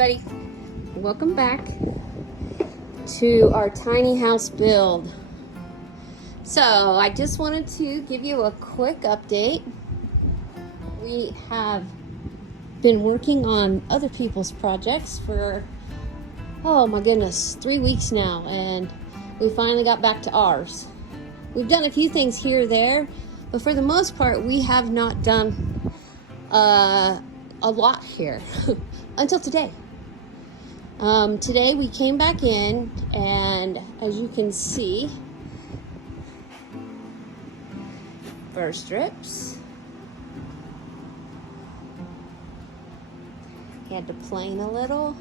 everybody, welcome back to our tiny house build. So I just wanted to give you a quick update. We have been working on other people's projects for, oh my goodness, 3 weeks now, and we finally got back to ours. We've done a few things here or there, but for the most part we have not done a lot here until today. Today we came back in, and as you can see, first strips. He had to plane a little.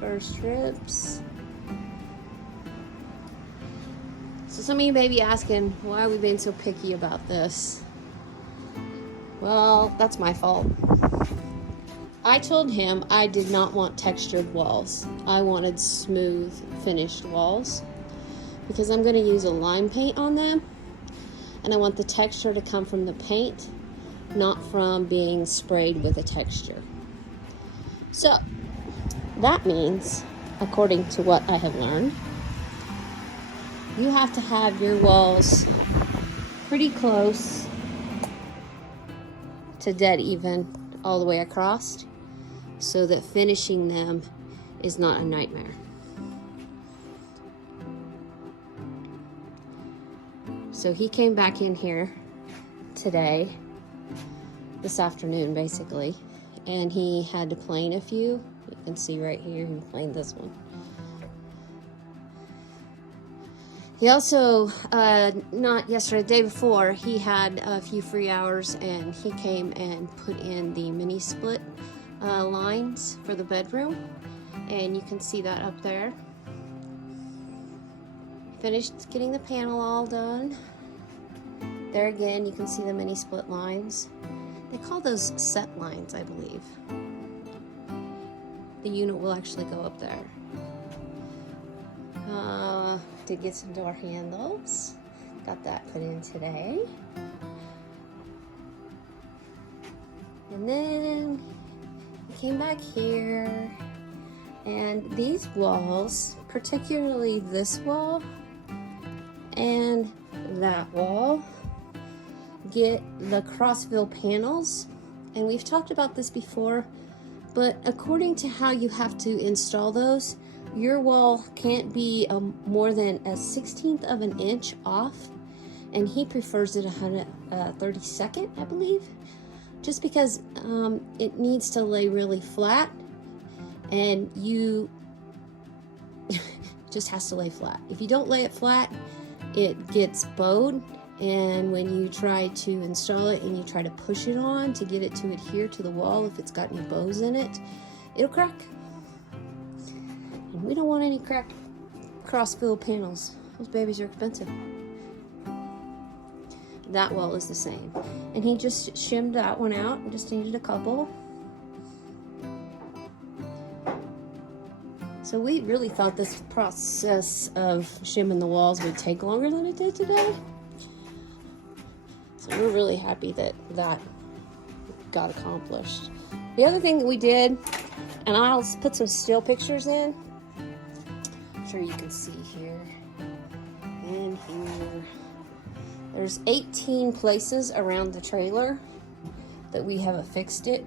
First strips. So some of you may be asking, why are we being so picky about this? Well, that's my fault. I told him I did not want textured walls. I wanted smooth finished walls because I'm going to use a lime paint on them, and I want the texture to come from the paint, not from being sprayed with a texture. So that means, according to what I have learned, you have to have your walls pretty close to dead even all the way across, so that finishing them is not a nightmare. So he came back in here today, this afternoon basically, and he had to plane a few. You can see right here, he planed this one. He also, not yesterday, the day before, he had a few free hours, and he came and put in the mini split lines for the bedroom, and you can see that up there. Finished getting the panel all done. There again, you can see the mini split lines. They call those set lines, I believe. The unit will actually go up there. Did get some door handles. Got that put in today. And then we came back here, and these walls, particularly this wall and that wall, get the Crossville panels. And we've talked about this before, but according to how you have to install those, your wall can't be more than a 1/16 of an inch off, and he prefers it 132nd, I believe, just because it needs to lay really flat, and you just has to lay flat. If you don't lay it flat, it gets bowed, and when you try to install it and you try to push it on to get it to adhere to the wall, if it's got any bows in it, it'll crack. And we don't want any cracked Crossville panels. Those babies are expensive. That wall is the same. And he just shimmed that one out and just needed a couple. So we really thought this process of shimming the walls would take longer than it did today. So we're really happy that that got accomplished. The other thing that we did, and I'll put some still pictures in. I'm sure you can see here and here. There's 18 places around the trailer that we have affixed it.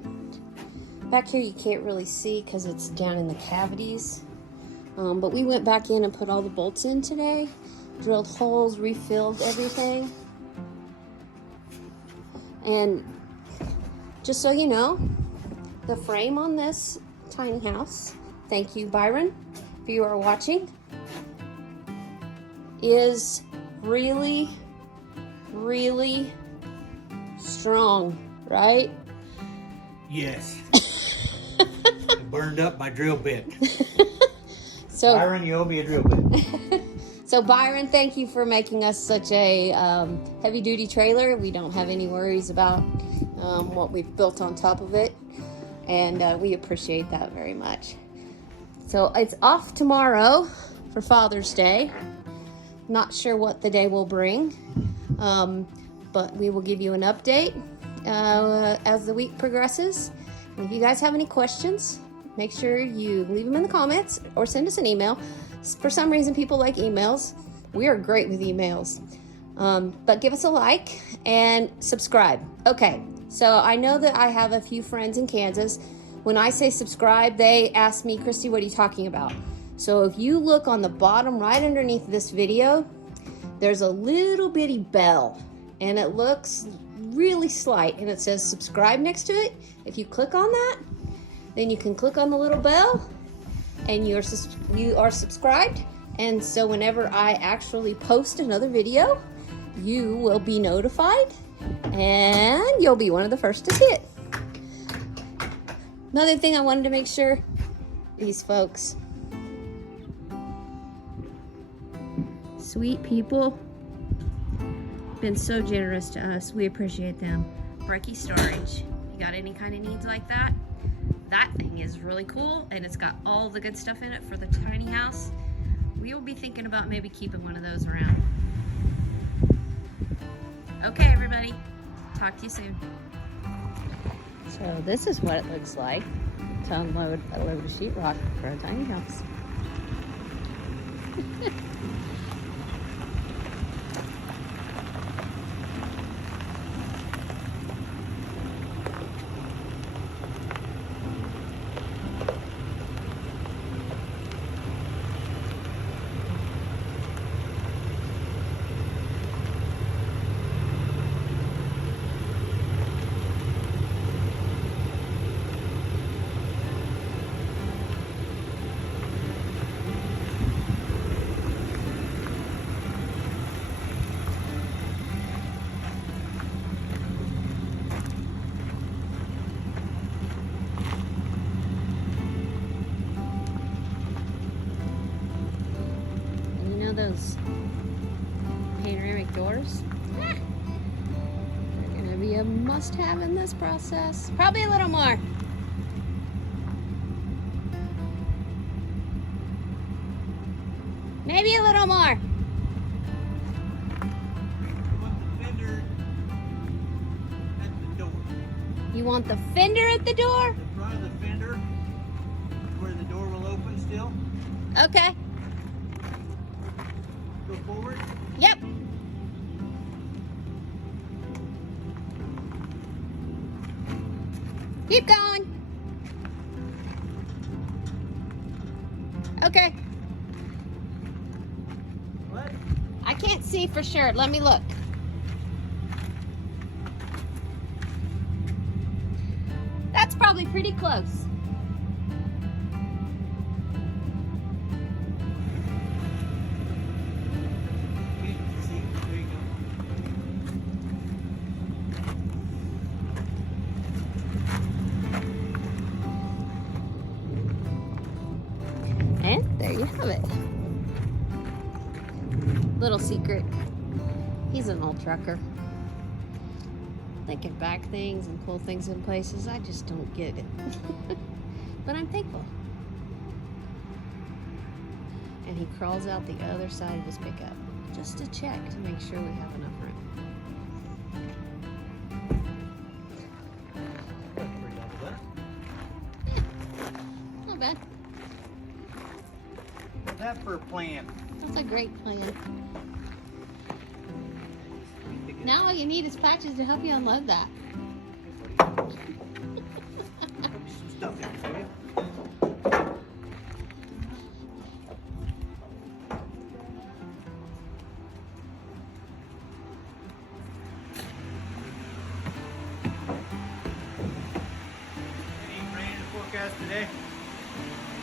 Back here you can't really see because it's down in the cavities. But we went back in and put all the bolts in today, drilled holes, refilled everything. And just so you know, the frame on this tiny house, thank you Byron, if you are watching, is really, really strong, right? Yes. It burned up my drill bit. So Byron, you owe me a drill bit. So Byron, thank you for making us such a heavy-duty trailer. We don't have any worries about what we've built on top of it, and we appreciate that very much. So it's off tomorrow for Father's Day. Not sure what the day will bring, but we will give you an update as the week progresses. And if you guys have any questions, make sure you leave them in the comments or send us an email. For some reason, people like emails. We are great with emails. But give us a like and subscribe. Okay, so I know that I have a few friends in Kansas. When I say subscribe, they ask me, Christy, what are you talking about? So if you look on the bottom right underneath this video, there's a little bitty bell and it looks really slight and it says subscribe next to it. If you click on that, then you can click on the little bell and you are subscribed. And so whenever I actually post another video, you will be notified and you'll be one of the first to see it. Another thing I wanted to make sure, these folks, sweet people, been so generous to us. We appreciate them. Brekke Storage. You got any kind of needs like that? That thing is really cool and it's got all the good stuff in it for the tiny house. We will be thinking about maybe keeping one of those around. Okay, everybody. Talk to you soon. So this is what it looks like to unload a load of sheetrock for a tiny house. Those panoramic doors, they're gonna be a must-have in this process. Probably a little more. Maybe a little more. You want the fender at the door? The front of the fender, where the door will open still. Okay. Go forward. Yep. Keep going. Okay. What? I can't see for sure. Let me look. That's probably pretty close. And there you have it. Little secret. He's an old trucker. They can back things and pull things in places. I just don't get it. But I'm thankful. And he crawls out the other side of his pickup just to check to make sure we have enough room. Not bad. What's that for a plan? That's a great plan. Now all you need is patches to help you unload that. Some stuff in for you. Any rain in the forecast today?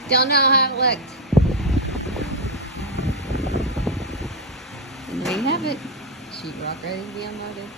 Don't know how it looked. And there you have it. Sheetrock ready to be unloaded.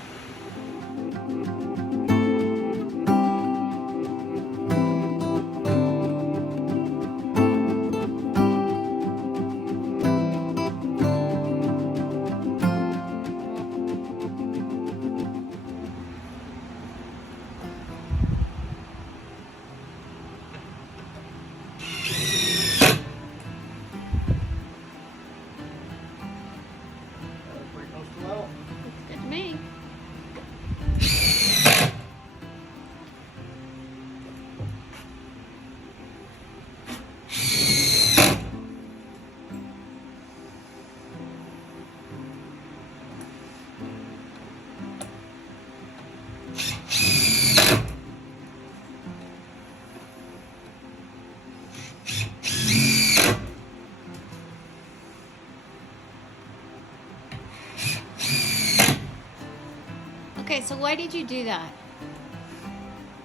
So why did you do that?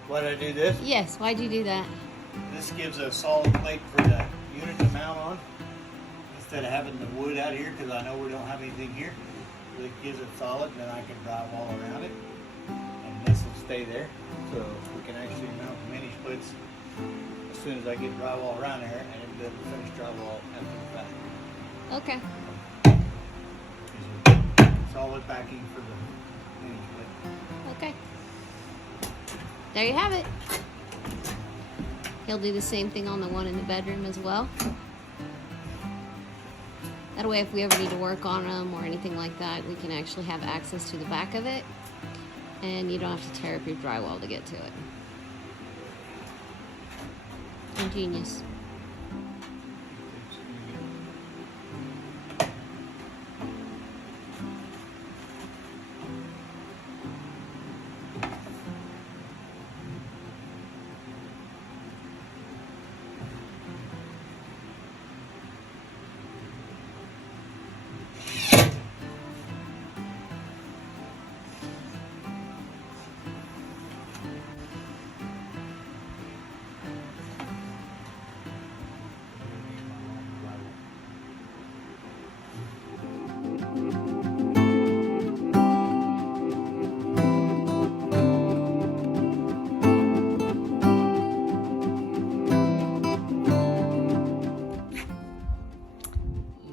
Why did I do this? Yes, why'd you do that? This gives a solid plate for the unit to mount on instead of having the wood out here, because I know we don't have anything here. It gives it solid, and then I can drywall around it, and this will stay there. So we can actually mount the mini splits as soon as I get drywall around there, and then we'll finish drywall after the fact. Okay. Solid backing for the mini split. Okay. There you have it. He'll do the same thing on the one in the bedroom as well. That way, if we ever need to work on them or anything like that, we can actually have access to the back of it, and you don't have to tear up your drywall to get to it. Ingenious.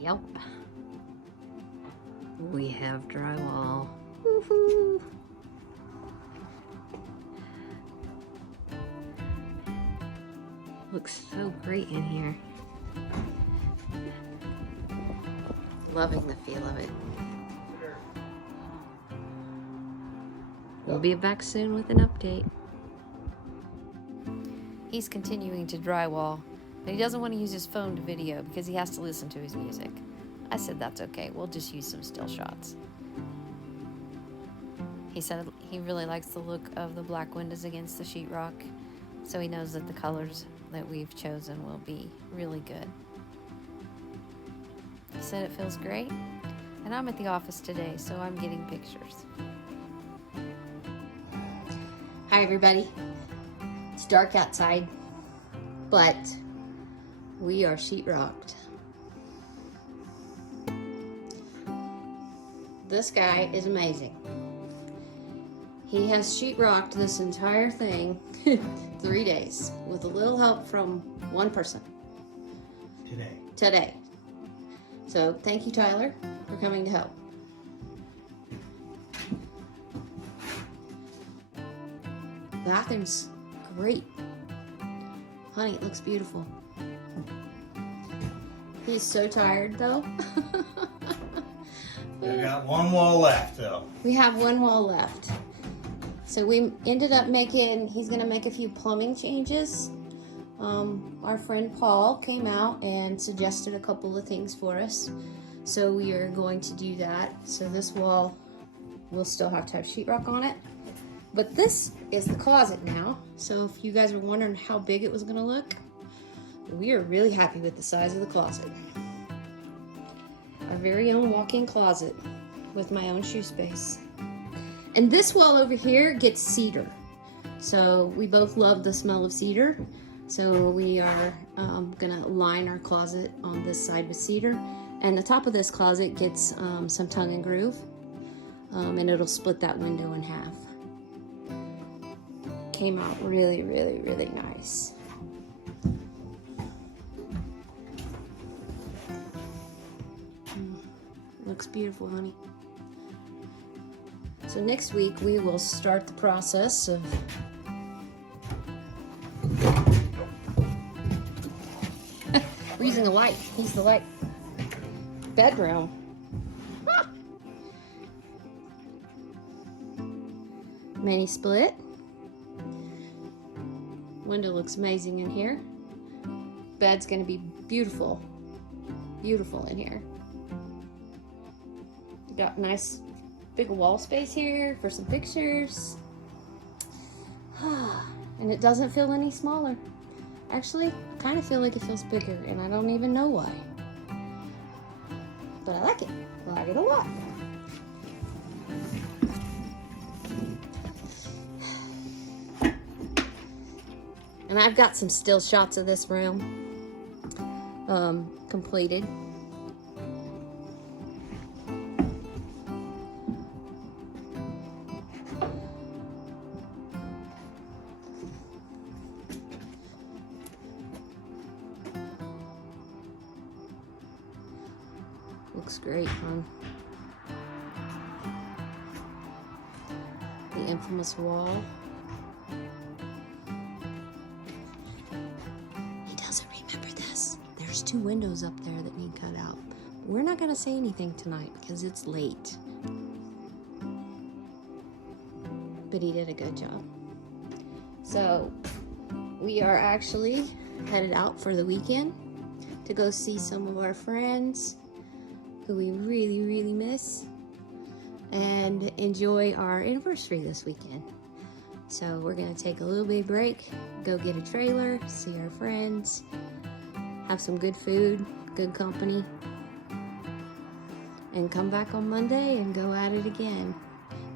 Yep. We have drywall. Woohoo! Looks so great in here. Loving the feel of it. We'll be back soon with an update. He's continuing to drywall, but he doesn't want to use his phone to video because he has to listen to his music. I said that's okay, we'll just use some still shots. He said he really likes the look of the black windows against the sheetrock, so he knows that the colors that we've chosen will be really good. He said it feels great, and I'm at the office today, so I'm getting pictures. Hi everybody. It's dark outside, but we are sheetrocked. This guy is amazing. He has sheetrocked this entire thing 3 days with a little help from one person. Today. So thank you, Tyler, for coming to help. Bathroom's great. Honey, it looks beautiful. He's so tired though. We got one wall left though. We have one wall left. So we ended up he's gonna make a few plumbing changes. Our friend Paul came out and suggested a couple of things for us. So we are going to do that. So this wall will still have to have sheetrock on it. But this is the closet now. So if you guys were wondering how big it was gonna look, we are really happy with the size of the closet. Our very own walk-in closet with my own shoe space. And this wall over here gets cedar. So we both love the smell of cedar. So we are gonna line our closet on this side with cedar. And the top of this closet gets some tongue and groove. And it'll split that window in half. Came out really, really, really nice. Looks beautiful, honey. So next week we will start the process of we're using the light. He's the light. Bedroom. Ah. Mini split. Window looks amazing in here. Bed's gonna be beautiful. Beautiful in here. Got nice big wall space here for some pictures. And it doesn't feel any smaller. Actually, I kind of feel like it feels bigger, and I don't even know why. But I like it. I like it a lot. And I've got some still shots of this room completed. Looks great, huh? The infamous wall. He doesn't remember this. There's 2 windows up there that need cut out. We're not gonna say anything tonight because it's late. But he did a good job. So we are actually headed out for the weekend to go see some of our friends who we really, really miss and enjoy our anniversary this weekend. So we're gonna take a little bit of break, go get a trailer, see our friends, have some good food, good company, and come back on Monday and go at it again.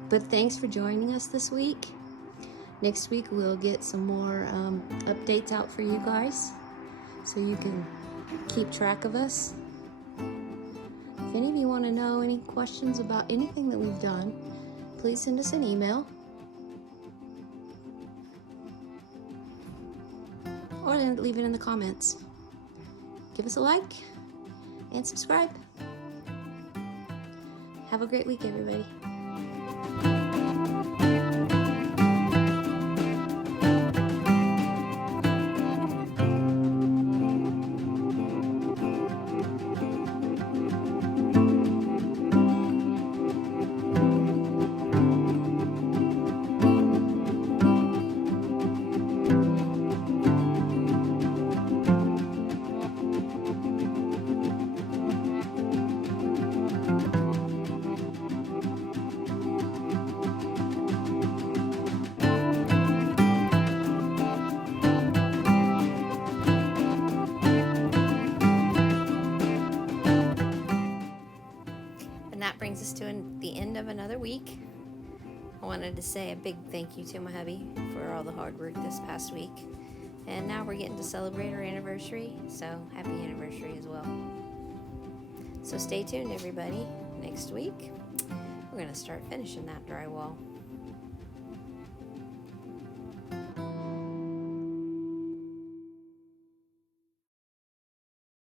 But thanks for joining us this week. Next week we'll get some more updates out for you guys so you can keep track of us. If any of you want to know any questions about anything that we've done, please send us an email or leave it in the comments. Give us a like and subscribe. Have a great week, everybody. And that brings us to the end of another week. I wanted to say a big thank you to my hubby for all the hard work this past week. And now we're getting to celebrate our anniversary, so happy anniversary as well. So stay tuned, everybody. Next week, we're going to start finishing that drywall.